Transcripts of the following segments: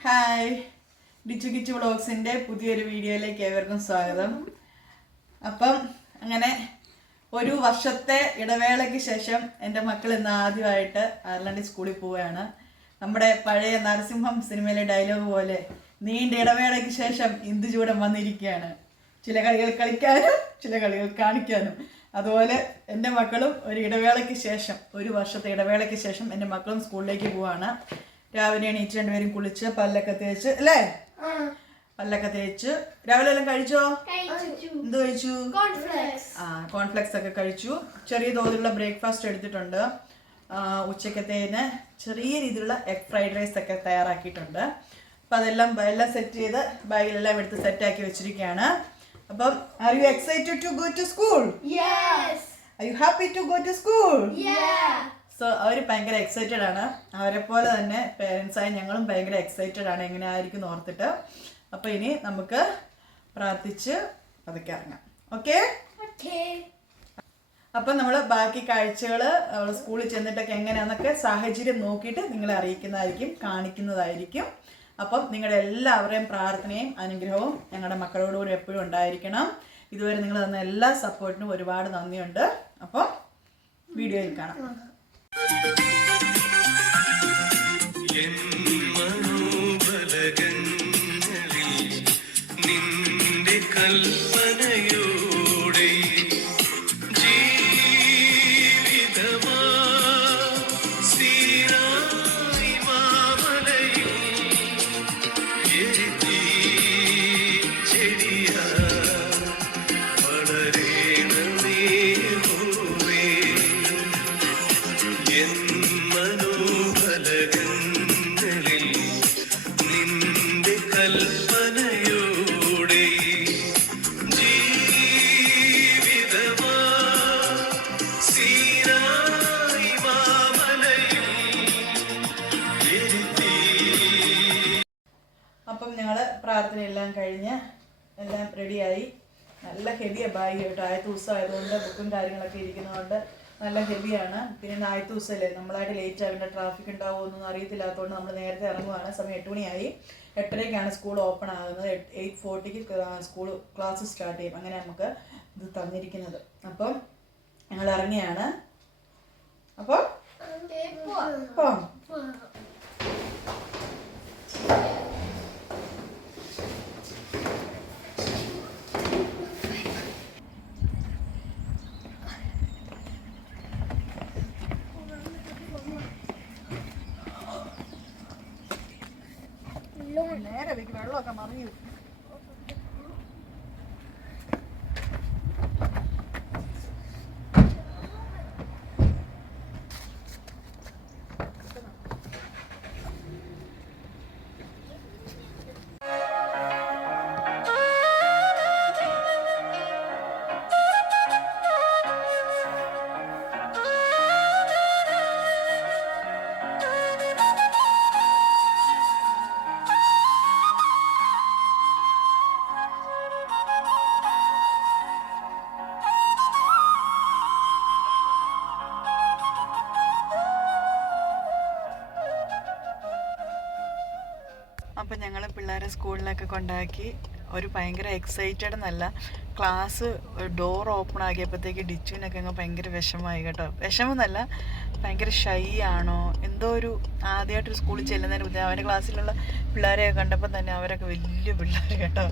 Hi, ഡിച്ചു Kichu വ്ളോഗ്സിൻ്റെ പുതിയൊരു വീഡിയോയിലേക്ക് ഏവർക്കും സ്വാഗതം. അപ്പം അങ്ങനെ ഒരു വർഷത്തെ ഇടവേളയ്ക്ക് ശേഷം എൻ്റെ മക്കൾ ഇന്ന് ആദ്യമായിട്ട് അയർലൻഡിൽ സ്കൂളിൽ പോവുകയാണ്. നമ്മുടെ പഴയ നരസിംഹം സിനിമയിലെ ഡയലോഗ് പോലെ നീണ്ട ഇടവേളയ്ക്ക് ശേഷം ഇന്ദുചൂടൻ വന്നിരിക്കുകയാണ്. ചില കളികൾ കളിക്കാനും ചില കളികൾ കാണിക്കാനും. അതുപോലെ എൻ്റെ മക്കളും ഒരു ഇടവേളയ്ക്ക് ശേഷം, ഒരു വർഷത്തെ ഇടവേളയ്ക്ക് ശേഷം എൻ്റെ മക്കളും സ്കൂളിലേക്ക് പോവാണ്. രാവിലെ എണീച്ച് രണ്ടുപേരും കുളിച്ച് പല്ലൊക്കെ തേച്ച് അല്ലേ, പല്ലൊക്കെ തേച്ച് രാവിലെ എല്ലാം കഴിച്ചോ? എന്ത് കഴിച്ചു? കോൺഫ്ലെക്സ് ഒക്കെ കഴിച്ചു. ചെറിയ തോതിലുള്ള ബ്രേക്ക്ഫാസ്റ്റ് എടുത്തിട്ടുണ്ട്. ഉച്ചക്കത്തേന് ചെറിയ രീതിയിലുള്ള എഗ് ഫ്രൈഡ് റൈസ് ഒക്കെ തയ്യാറാക്കിയിട്ടുണ്ട്. അപ്പം അതെല്ലാം സെറ്റ് ചെയ്ത് ബാഗിലെല്ലാം എടുത്ത് സെറ്റാക്കി വെച്ചിരിക്കുകയാണ്. അപ്പം are you excited to go to school? Are you happy to go to school? So അവർ ഭയങ്കര എക്സൈറ്റഡ് ആണ്. അവരെ പോലെ തന്നെ പേരൻസായി ഞങ്ങളും ഭയങ്കര എക്സൈറ്റഡ് ആണ് എങ്ങനെ ആയിരിക്കും ഓർത്തിട്ട്. അപ്പോൾ ഇനി നമുക്ക് പ്രാർത്ഥിച്ച് പതുക്കെ ഇറങ്ങാം. ഓക്കെ? അപ്പം നമ്മൾ ബാക്കി കാഴ്ചകൾ സ്കൂളിൽ ചെന്നിട്ടൊക്കെ എങ്ങനെയാണെന്നൊക്കെ സാഹചര്യം നോക്കിയിട്ട് നിങ്ങളെ അറിയിക്കുന്നതായിരിക്കും, കാണിക്കുന്നതായിരിക്കും. അപ്പം നിങ്ങളുടെ എല്ലാവരുടെയും പ്രാർത്ഥനയും അനുഗ്രഹവും ഞങ്ങളുടെ മക്കളോടുകൂടി എപ്പോഴും ഉണ്ടായിരിക്കണം. ഇതുവരെ നിങ്ങൾ തന്ന എല്ലാ സപ്പോർട്ടിനും ഒരുപാട് നന്ദിയുണ്ട്. അപ്പോൾ വീഡിയോയിൽ കാണാം. നിന്റെ കൽപ്പനയോടെ ജീവിതമാ സീനായി മാമലയിൽ എഴുതി ചെടിയാ വളരേണമേ പൂവേ എൻ മനോബലകങ്ങളിൽ നിന്റെ കൽപ്പനയോടെ ജീവിതമാ സീനായി മാമലയിൽ എഴുതി. അപ്പം ഞങ്ങൾ പ്രാർത്ഥനയെല്ലാം കഴിഞ്ഞ് എല്ലാം റെഡിയായി. നല്ല ഹെവിയാണ് ബാഗ് കേട്ടോ. ആദ്യത്തെ ദിവസം ആയതുകൊണ്ട് ബുക്കും കാര്യങ്ങളൊക്കെ ഇരിക്കുന്നതുകൊണ്ട് നല്ല ഹെവിയാണ്. പിന്നെ ആദ്യത്തെ ദിവസമല്ലേ, നമ്മളായിട്ട് ലേറ്റ് ആകേണ്ട, ട്രാഫിക് ഉണ്ടാവുമെന്നൊന്നും അറിയത്തില്ലാത്തതുകൊണ്ട് നമ്മൾ നേരത്തെ ഇറങ്ങുവാണ്. സമയം 8 മണിയായി. 8:30ക്കാണ് സ്കൂൾ ഓപ്പൺ ആകുന്നത്. 8:40ക്ക് സ്കൂൾ ക്ലാസ് സ്റ്റാർട്ട് ചെയ്യും. അങ്ങനെ നമുക്ക് ഇത് തന്നിരിക്കുന്നത്. അപ്പം ഞങ്ങൾ ഇറങ്ങിയാണ്. അപ്പോൾ പോവാം. നേരെ വെള്ളമൊക്കെ മറിയൂ. അപ്പം ഞങ്ങൾ പിള്ളേരെ സ്കൂളിലൊക്കെ കൊണ്ടാക്കി. ഒരു ഭയങ്കര എക്സൈറ്റഡ് എന്നല്ല, ക്ലാസ് ഡോർ ഓപ്പൺ ആക്കിയപ്പോഴത്തേക്ക് ഡിച്ചുവിനൊക്കെ അങ്ങ് ഭയങ്കര വിഷമമായി കേട്ടോ. വിഷമമെന്നല്ല, ഭയങ്കര ഷൈ ആണോ എന്തോ ഒരു, ആദ്യമായിട്ടൊരു സ്കൂളിൽ ചെല്ലുന്നതിന് മുന്നേ അവൻ്റെ ക്ലാസ്സിലുള്ള പിള്ളേരെയൊക്കെ കണ്ടപ്പോൾ തന്നെ അവരൊക്കെ വലിയ പിള്ളേർ കേട്ടോ.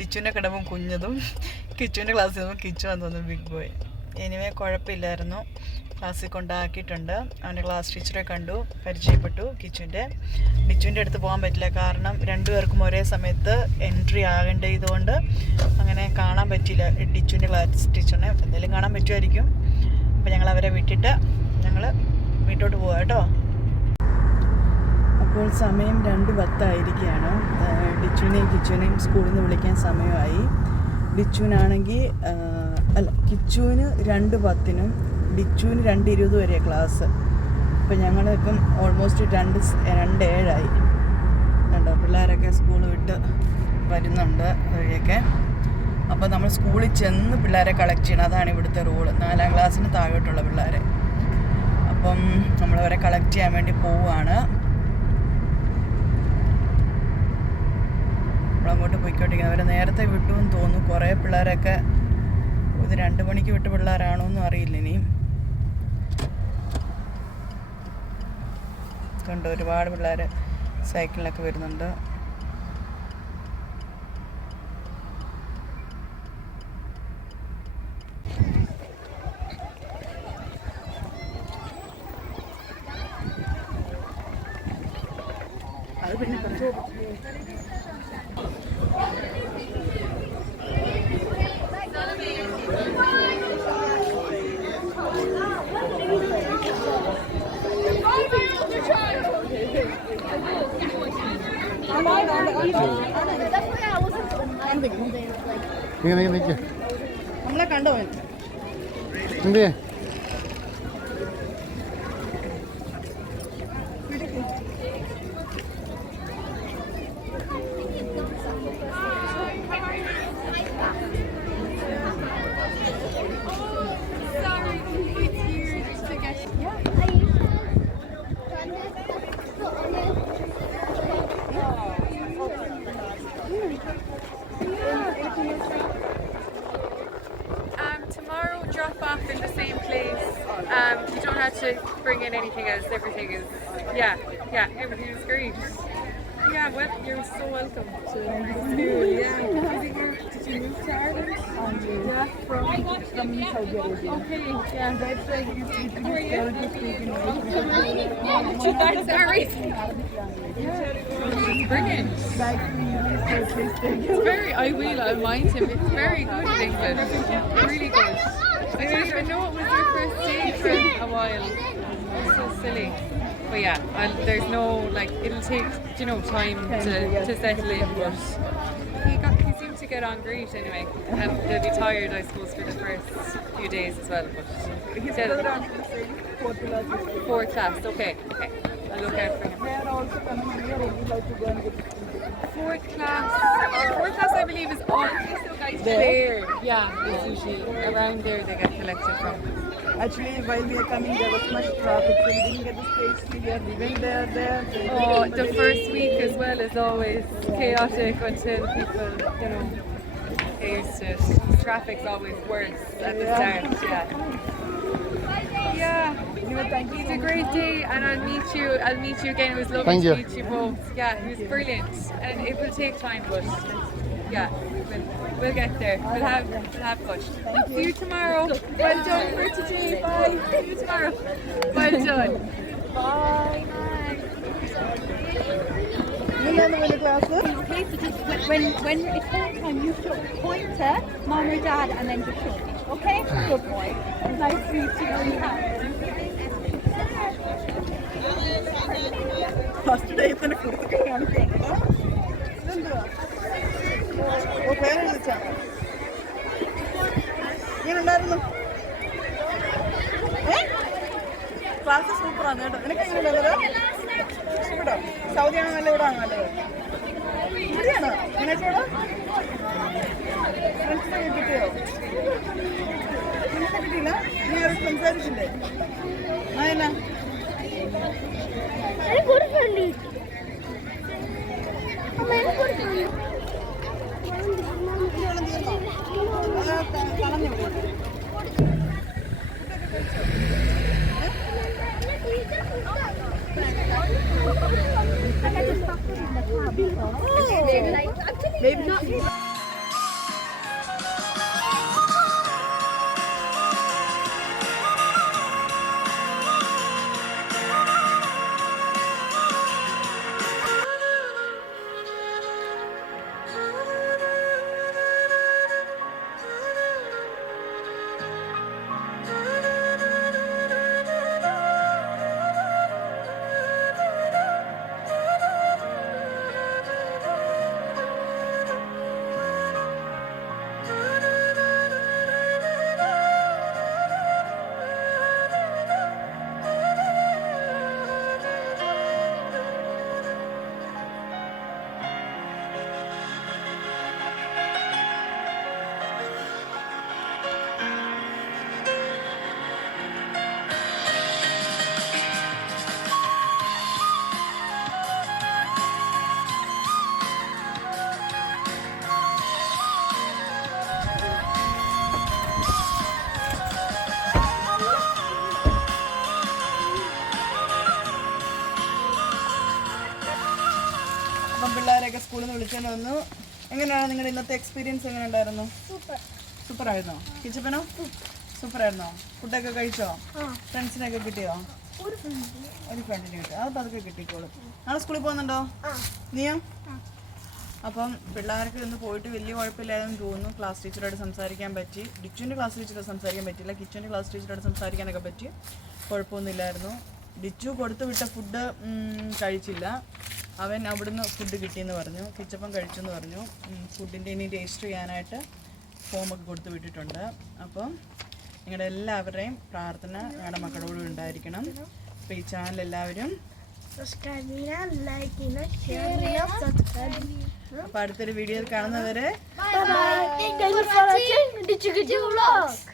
ഡിച്ചുവിനെ കിടമ്പം കുഞ്ഞതും, കിച്ചുവിൻ്റെ ക്ലാസ്സിൽ നിന്നും കിച്ചു എന്ന് തോന്നുന്നു ബിഗ് ബോയ്. എനിവേ കുഴപ്പമില്ലായിരുന്നു. ക്ലാസ്സിൽ കൊണ്ടാക്കിയിട്ടുണ്ട്. അവൻ്റെ ക്ലാസ് ടീച്ചറെ കണ്ടു, പരിചയപ്പെട്ടു. ഡിച്ചുവിൻ്റെ അടുത്ത് പോകാൻ പറ്റില്ല, കാരണം രണ്ടുപേർക്കും ഒരേ സമയത്ത് എൻട്രി ആകേണ്ടതുകൊണ്ട് അങ്ങനെ കാണാൻ പറ്റിയില്ല ഡിച്ചുവിൻ്റെ ക്ലാസ് ടീച്ചറിനെ. എന്തെങ്കിലും കാണാൻ പറ്റുമായിരിക്കും. അപ്പോൾ ഞങ്ങൾ അവരെ വിട്ടിട്ട് ഞങ്ങൾ വീട്ടോട്ട് പോകാം കേട്ടോ. അപ്പോൾ സമയം 2:10 ഡിച്ചുവിനെയും കിച്ചുവിനെയും സ്കൂളിൽ നിന്ന് വിളിക്കാൻ സമയമായി. ഡിച്ചുവിനാണെങ്കിൽ കിച്ചുവിന് 2:10 ഡിച്ചുവിന് 2:20 വരെ ക്ലാസ്. അപ്പം ഞങ്ങളിപ്പം ഓൾമോസ്റ്റ് 2:07 കണ്ടോ. പിള്ളേരൊക്കെ സ്കൂൾ വിട്ട് വരുന്നുണ്ട് വഴിയൊക്കെ. അപ്പോൾ നമ്മൾ സ്കൂളിൽ ചെന്ന് പിള്ളേരെ കളക്ട് ചെയ്യണം. അതാണ് ഇവിടുത്തെ റൂള്. 4ാം ക്ലാസ്സിന് താഴോട്ടുള്ള പിള്ളേരെ. അപ്പം നമ്മളവരെ കളക്ട് ചെയ്യാൻ വേണ്ടി പോവുകയാണ്. നമ്മളങ്ങോട്ട് പോയിക്കൊണ്ടിരിക്കുന്നത്. അവരെ നേരത്തെ വിട്ടു എന്ന് തോന്നുന്നു. കുറേ പിള്ളേരൊക്കെ ഇത് 2 മണിക്ക് വിട്ട പിള്ളേരാണോ എന്നും അറിയില്ല. ഇനിയും കണ്ടോ ഒരുപാട് പിള്ളേർ സൈക്കിളിലൊക്കെ വരുന്നുണ്ട്. അത് പിന്നെ നമ്മളെ കണ്ടോ എന്ത് Tomorrow drop off in the same place. You don't have to bring in anything else. Everything is, everything is great. Yeah, well, you're so welcome to school. Yeah. Did you move to Ireland? Yeah, from Saudi Arabia. Okay, yeah. That's like sorry. Brilliant. It's very, I'll mind him. It's very good in English. Really good. I didn't even know it was your first day for a while. It's so silly. But yeah, there's no, like, it'll take, time to settle in, but he seemed to get on great anyway. And they'll be tired, I suppose, for the first few days as well. But fourth class, okay. I'll look out for him. Fourth class, I believe, is on there. Yeah, it's usually around there they get collected from. Actually, while we are coming, there was much traffic, so we didn't get the space to hear. We went there. Oh, the first week as well is always chaotic until people, get used to it. Traffic's always worse at the start. Yeah. It's a great day, and I'll meet you again. It was lovely to meet you both. Yeah, it was brilliant, and it will take time, but yeah, we'll get there. We'll have fun. See you tomorrow. Well done for today. Bye. See you tomorrow. Well done. Bye. When it's that time, you should point to mom or dad and then just show. Okay? Good boy. Nice to meet you. First day തന്നെ കുറിച്ചൊക്കെ കാണിക്കണം. പേര് വിളിച്ചാ ഇങ്ങനെയുണ്ടായിരുന്നു. Class സൂപ്പറാണ് കേട്ടോ. നിനക്ക് എങ്ങനെ നല്ലത് ഇഷ്ടപ്പെട്ടോ? സൗദിയാണോ നല്ല ഇവിടെ ആണോ നല്ലത്? ഇവിടെയാണോ മീനാക്ഷിയോട് ഫ്രണ്ട്സിനെ കിട്ടിയോ? ഫ്രണ്ട്സിനെ കിട്ടിയില്ല? നീ ആരും സംസാരിച്ചില്ലേ? ആ എന്നാ കളഞ്ഞു. അപ്പം പിള്ളേരൊക്കെ സ്കൂളിൽ നിന്ന് വിളിച്ചുകൊണ്ട് വന്നു. എങ്ങനെയാണ് നിങ്ങളുടെ ഇന്നത്തെ എക്സ്പീരിയൻസ് എങ്ങനെ ഉണ്ടായിരുന്നു? സൂപ്പർ ആയിരുന്നോ? കിച്ചപ്പനോ? സൂപ്പർ ആയിരുന്നോ? ഫുഡൊക്കെ കഴിച്ചോ? ഫ്രണ്ട്സിനൊക്കെ കിട്ടിയോ? ഒരു ഫ്രണ്ടിന് കിട്ടി. അത് പതുക്കെ കിട്ടിക്കോളും. നാളെ സ്കൂളിൽ പോകുന്നുണ്ടോ? നീയോ? അപ്പം പിള്ളേർക്ക് ഇന്ന് പോയിട്ട് വലിയ കുഴപ്പമില്ലായെന്ന് തോന്നുന്നു. ക്ലാസ് ടീച്ചറോട് സംസാരിക്കാൻ പറ്റി. ഡിച്ചുവിൻ്റെ ക്ലാസ് ടീച്ചറോട് സംസാരിക്കാൻ പറ്റില്ല. കിച്ചുവിൻ്റെ ക്ലാസ് ടീച്ചറോട് സംസാരിക്കാനൊക്കെ പറ്റി. കുഴപ്പമൊന്നുമില്ലായിരുന്നു. ഡിച്ചു കൊടുത്തു വിട്ട ഫുഡ് കഴിച്ചില്ല. അവൻ അവിടുന്ന് ഫുഡ് കിട്ടിയെന്ന് പറഞ്ഞു. കിച്ചപ്പം കഴിച്ചെന്ന് പറഞ്ഞു. ഫുഡിൻ്റെ ഇനി ടേസ്റ്റ് ചെയ്യാനായിട്ട് ഫോമൊക്കെ കൊടുത്തു വിട്ടിട്ടുണ്ട്. അപ്പം നിങ്ങളുടെ എല്ലാവരുടെയും പ്രാർത്ഥന ഞങ്ങളുടെ മക്കളോട് ഉണ്ടായിരിക്കണം. അപ്പോൾ ഈ ചാനൽ എല്ലാവരും അപ്പോൾ അടുത്തൊരു വീഡിയോയിൽ കാണുന്നവരെ Bye bye. Thank you for watching.